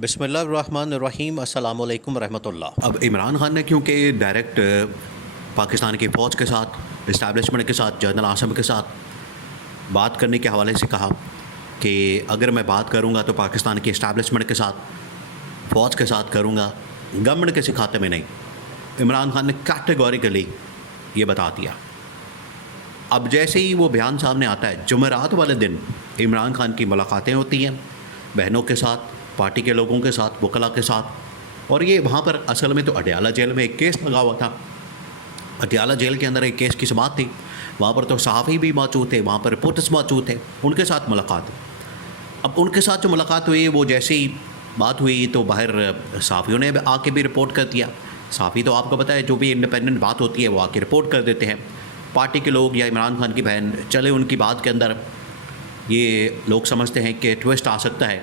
बिस्मिल्लाहिर्रहमानिर्रहीम अस्सलामु अलैकुम रहमतुल्लाह। अब इमरान खान ने क्योंकि डायरेक्ट पाकिस्तान की फ़ौज के साथ, इस्टेब्लिशमेंट के साथ, जनरल आसिम के साथ बात करने के हवाले से कहा कि अगर मैं बात करूंगा तो पाकिस्तान की इस्टेब्लिशमेंट के साथ, फ़ौज के साथ करूंगा, गवर्नमेंट के सिखाते में नहीं। इमरान खान ने कैटेगोरिकली ये बता दिया। अब जैसे ही वो बयान सामने आता है, जुमेरात वाले दिन इमरान खान की मुलाकातें होती हैं बहनों के साथ, पार्टी के लोगों के साथ, वकला के साथ। और ये वहाँ पर असल में तो अडयाला जेल में एक केस लगा हुआ था। अडयाला जेल के अंदर एक केस की समाअत थी, वहाँ पर तो सहाफ़ी भी मौजूद थे, वहाँ पर रिपोर्टर्स मौजूद थे, उनके साथ मुलाकात। अब उनके साथ जो मुलाकात हुई, वो जैसे ही बात हुई तो बाहर सहाफ़ियों ने आके भी रिपोर्ट कर दिया। सहाफ़ी तो आपको पता है जो भी इंडिपेंडेंट बात होती है वो आके रिपोर्ट कर देते हैं। पार्टी के लोग या इमरान खान की बहन चले, उनकी बात के अंदर ये लोग समझते हैं कि ट्विस्ट आ सकता है,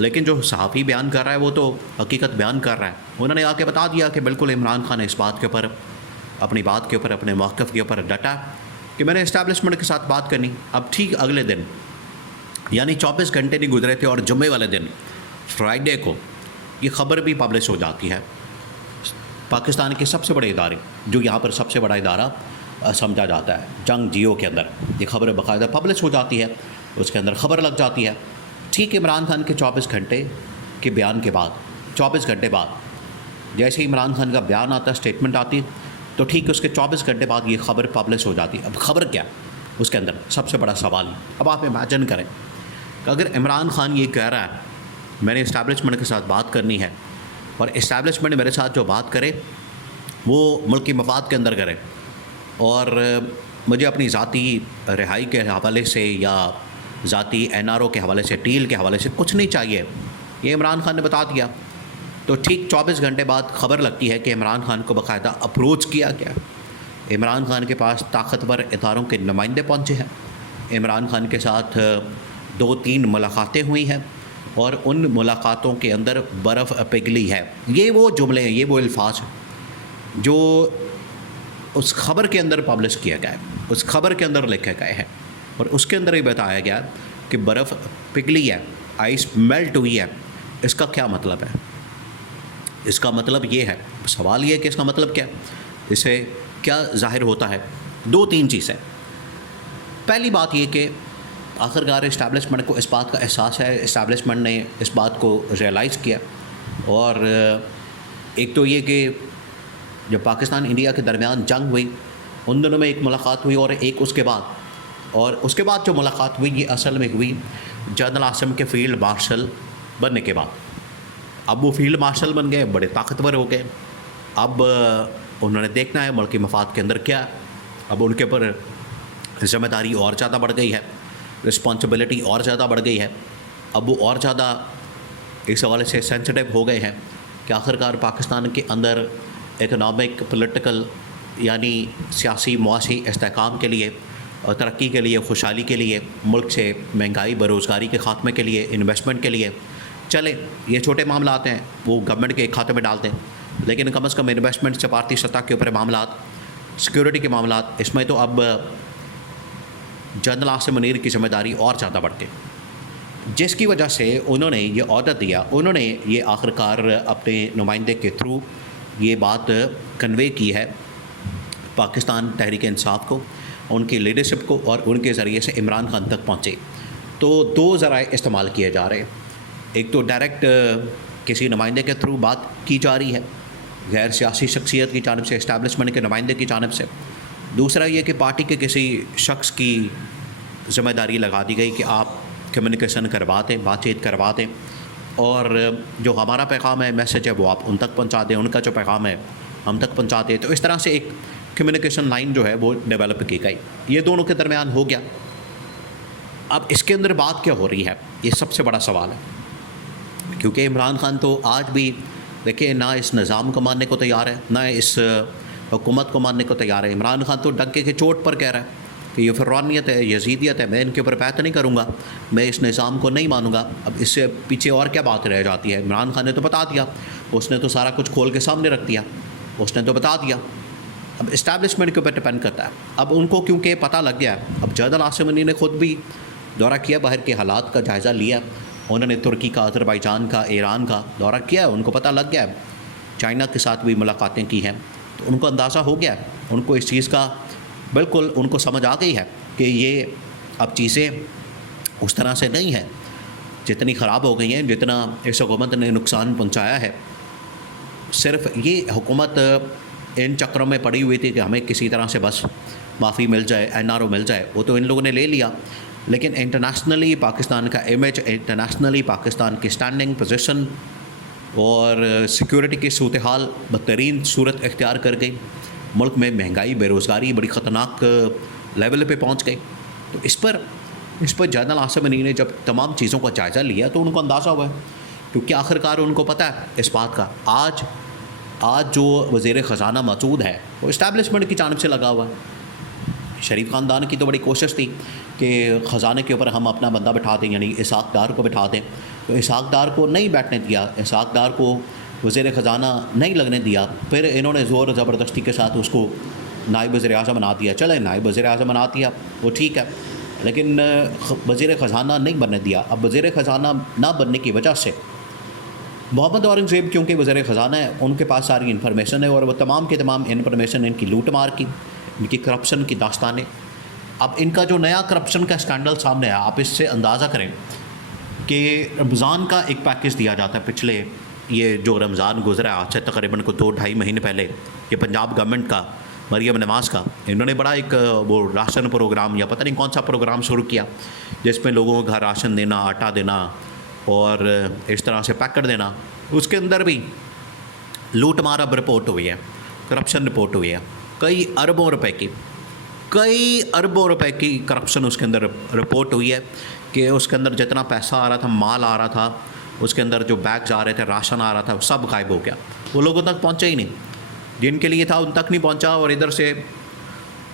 लेकिन जो सहाफ़ी बयान कर रहा है वो तो हकीकत बयान कर रहा है। उन्होंने आके बता दिया कि बिल्कुल इमरान खान इस बात के ऊपर, अपनी बात के ऊपर, अपने मौक़िफ़ के ऊपर डटा कि मैंने इस्टेब्लिशमेंट के साथ बात करनी। अब ठीक अगले दिन, यानी 24 घंटे नहीं गुजरे थे और जुम्मे वाले दिन, फ्राइडे को, ये ख़बर भी पब्लिश हो जाती है। पाकिस्तान के सबसे बड़े इदारे, जो यहाँ पर सबसे बड़ा इदारा समझा जाता है, जंग जियो के अंदर ये ख़बर बाकायदा पब्लिश हो जाती है, उसके अंदर ख़बर लग जाती है। ठीक इमरान खान के 24 घंटे के बयान के बाद, 24 घंटे बाद जैसे ही इमरान खान का बयान आता, स्टेटमेंट आती, तो ठीक उसके 24 घंटे बाद ये ख़बर पब्लिश हो जाती है। अब ख़बर क्या उसके अंदर, सबसे बड़ा सवाल। अब आप इमेजिन करें कि अगर इमरान खान ये कह रहा है मैंने इस्टेब्लिशमेंट के साथ बात करनी है, और इस्टेब्लिशमेंट मेरे साथ जो बात करे वो मुल्की मफाद के अंदर करे, और मुझे अपनी ज़ाती रिहाई के हवाले से या ज़ाती NRO के हवाले से, टील के हवाले से कुछ नहीं चाहिए, ये इमरान खान ने बता दिया। तो ठीक 24 घंटे बाद ख़बर लगती है कि इमरान खान को बाकायदा अप्रोच किया गया। इमरान खान के पास ताकतवर इदारों के नुमाइंदे पहुँचे हैं, इमरान खान के साथ 2-3 मुलाकातें हुई हैं, और उन मुलाकातों के अंदर बर्फ़ पिघली है। ये वो जुमले हैं, ये वो अल्फाज हैं जो उस ख़बर के अंदर पब्लिश किया गया है, उस ख़बर के अंदर लिखे गए हैं, और उसके अंदर ये बताया गया कि बर्फ़ पिघली है, आइस मेल्ट हुई है। इसका क्या मतलब है? इसका मतलब ये है, सवाल ये है कि इसका मतलब क्या है, इससे क्या ज़ाहिर होता है? 2-3 चीज़ें। पहली बात ये कि आखिरकार इस्टेब्लिशमेंट को इस बात का एहसास है, इस्टेब्लिशमेंट ने इस बात को रियलाइज़ किया। और एक तो ये कि जब पाकिस्तान इंडिया के दरमियान जंग हुई, उन दोनों में एक मुलाकात हुई और एक उसके बाद, और उसके बाद जो मुलाकात हुई ये असल में हुई जनरल आसिम के फील्ड मार्शल बनने के बाद। अब वो फील्ड मार्शल बन गए, बड़े ताकतवर हो गए। अब उन्होंने देखना है मुल्क की मफाद के अंदर क्या, अब उनके ऊपर ज़िम्मेदारी और ज़्यादा बढ़ गई है, रिस्पॉन्सिबिलिटी और ज़्यादा बढ़ गई है। अब वो और ज़्यादा इस हवाले से सेंसिटिव हो गए हैं कि आखिरकार पाकिस्तान के अंदर इकनॉमिक, पॉलिटिकल, यानी सियासी मुआशी इस्तेहकाम के लिए और तरक्की के लिए, खुशहाली के लिए, मुल्क से महंगाई, बेरोज़गारी के ख़ात्मे के लिए, इन्वेस्टमेंट के लिए, चले ये छोटे मामला आते हैं वो गवर्नमेंट के खाते में डालते हैं, लेकिन कम से कम इन्वेस्टमेंट से भारतीय सतह के ऊपर मामला, सिक्योरिटी के मामला, इसमें तो अब जनरल आसिम मुनीर की ज़िम्मेदारी और ज़्यादा बढ़ गई, जिसकी वजह से उन्होंने ये ऑर्डर दिया। उन्होंने ये आखिरकार अपने नुमाइंदे के थ्रू ये बात कन्वे की है पाकिस्तान तहरीक इंसाफ को, उनकी लीडरशिप को, और उनके ज़रिए से इमरान खान तक पहुँचे। तो 2 ज़राए इस्तेमाल किए जा रहे हैं। एक तो डायरेक्ट किसी नुमाइंदे के थ्रू बात की जा रही है, गैर सियासी शख्सियत की जानिब से, इस्टेब्लिशमेंट के नुमाइंदे की जानिब से। दूसरा ये कि पार्टी के किसी शख्स की ज़िम्मेदारी लगा दी गई कि आप कम्युनिकेशन करवा दें, बातचीत करवा दें, और जो हमारा पैगाम है, मैसेज है, वो आप उन तक पहुंचा दें, उनका जो पैगाम है हम तक पहुंचा दें। तो इस तरह से एक कम्युनिकेशन लाइन जो है वो डेवलप की गई। ये दोनों के दरमियान हो गया। अब इसके अंदर बात क्या हो रही है, ये सबसे बड़ा सवाल है, क्योंकि इमरान खान तो आज भी देखिए ना इस निज़ाम को मानने को तैयार है, ना इस हुकूमत को मानने को तैयार है। इमरान खान तो डंके के चोट पर कह रहा है कि ये फ़िरौनियत है, यजीदियत है, मैं इनके ऊपर बैत नहीं करूँगा, मैं इस निज़ाम को नहीं मानूंगा। अब इससे पीछे और क्या बात रह जाती है? इमरान खान ने तो बता दिया, उसने तो सारा कुछ खोल के सामने रख दिया, उसने तो बता दिया। अब इस्टेब्लिशमेंट के ऊपर डिपेंड करता है। अब उनको क्योंकि पता लग गया, अब जनरल आसिम मुनीर ने खुद भी दौरा किया, बाहर के हालात का जायज़ा लिया, उन्होंने तुर्की का, अज़रबैजान का, ईरान का दौरा किया है, उनको पता लग गया है। चाइना के साथ भी मुलाकातें की हैं, तो उनको अंदाज़ा हो गया है, उनको इस चीज़ का बिल्कुल उनको समझ आ गई है कि ये अब चीज़ें उस तरह से नहीं हैं जितनी ख़राब हो गई हैं, जितना इस हुकूमत ने नुकसान पहुंचाया है। सिर्फ ये हुकूमत इन चक्रों में पड़ी हुई थी कि हमें किसी तरह से बस माफ़ी मिल जाए, NRO मिल जाए, वो तो इन लोगों ने ले लिया। लेकिन इंटरनेशनली पाकिस्तान का इमेज, इंटरनेशनली पाकिस्तान की स्टैंडिंग पोजीशन और सिक्योरिटी की सूरत हाल बदतरीन सूरत इख्तियार कर गई। मुल्क में महंगाई, बेरोज़गारी बड़ी ख़तरनाक लेवल पे पहुंच गई। तो इस पर जनरल आसिम अली ने जब तमाम चीज़ों का जायज़ा लिया तो उनको अंदाज़ा हुआ है, क्योंकि आखिरकार उनको पता है इस बात का। आज जो वज़ीर ख़ज़ाना मसूद है वो इस्टेब्लिशमेंट की जानिब से लगा हुआ है। शरीफ ख़ानदान की तो बड़ी कोशिश थी कि ख़ज़ाने के ऊपर हम अपना बंदा बिठा दें, यानी इसहाक़ डार को बिठा दें, तो इसहाक़ डार को नहीं बैठने दिया, इसहाक़ डार को वज़ीर ख़ज़ाना नहीं लगने दिया। फिर इन्होंने ज़ोर ज़बरदस्ती के साथ उसको नायब वज़ीर आज़म बना दिया। चले, नायब वज़ीर आज़म बना दिया, वो ठीक है, लेकिन वज़ीर ख़ज़ाना नहीं बनने दिया। अब वज़ीर ख़ज़ाना ना बनने की वजह से मोहम्मद औरंगज़ेब क्योंकि वज़ीर ख़ज़ाना है, उनके पास सारी इन्फॉर्मेशन है और वो तमाम के तमाम इन्फॉर्मेशन इनकी लूट मार की, इनकी करप्शन की दास्तानें। अब इनका जो नया करप्शन का स्कैंडल सामने है, आप इससे अंदाज़ा करें कि रमज़ान का एक पैकेज दिया जाता है। पिछले ये जो रमज़ान गुज़रा आज से तकरीबन को 2-2.5 महीने पहले, ये पंजाब गवर्नमेंट का, मरियम नवाज़ का, इन्होंने बड़ा एक वो राशन प्रोग्राम या पता नहीं कौन सा प्रोग्राम शुरू किया, जिसमें लोगों को घर राशन देना, आटा देना और इस तरह से पैकेट देना। उसके अंदर भी लूट मार अब रिपोर्ट हुई है, करप्शन रिपोर्ट हुई है। कई अरबों रुपए की करप्शन उसके अंदर रिपोर्ट हुई है कि उसके अंदर जितना पैसा आ रहा था, माल आ रहा था, उसके अंदर जो बैग्स आ रहे थे, राशन आ रहा था, सब गायब हो गया। वो लोगों तक पहुंचा ही नहीं, जिनके लिए था उन तक नहीं पहुंचा। और इधर से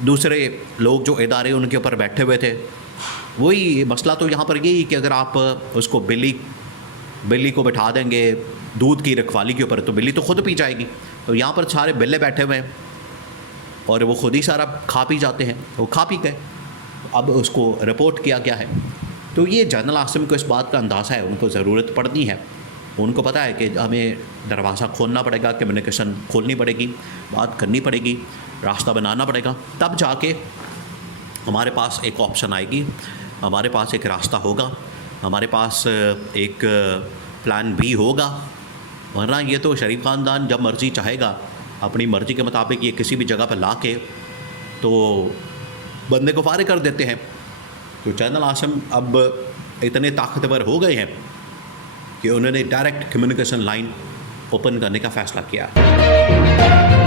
दूसरे लोग जो इदारे उनके ऊपर बैठे हुए थे, वही मसला तो यहाँ पर यही कि अगर आप उसको बिल्ली को बिठा देंगे दूध की रखवाली के ऊपर, तो बिल्ली तो खुद पी जाएगी। तो यहाँ पर सारे बिल्ले बैठे हुए हैं और वो खुद ही सारा खा पी जाते हैं, वो खा पी गए। अब उसको रिपोर्ट किया गया है। तो ये जनरल आसिम को इस बात का अंदाज़ा है, उनको ज़रूरत पड़नी है, उनको पता है कि हमें दरवाज़ा खोलना पड़ेगा, कम्युनिकेशन खोलनी पड़ेगी, बात करनी पड़ेगी, रास्ता बनाना पड़ेगा, तब जाके हमारे पास एक ऑप्शन आएगी, हमारे पास एक रास्ता होगा, हमारे पास एक प्लान भी होगा। वरना ये तो शरीफ ख़ानदान जब मर्ज़ी चाहेगा अपनी मर्ज़ी के मुताबिक ये किसी भी जगह पर ला के तो बंदे को फारिग कर देते हैं। तो जनरल आसिम अब इतने ताकतवर हो गए हैं कि उन्होंने डायरेक्ट कम्युनिकेशन लाइन ओपन करने का फ़ैसला किया है।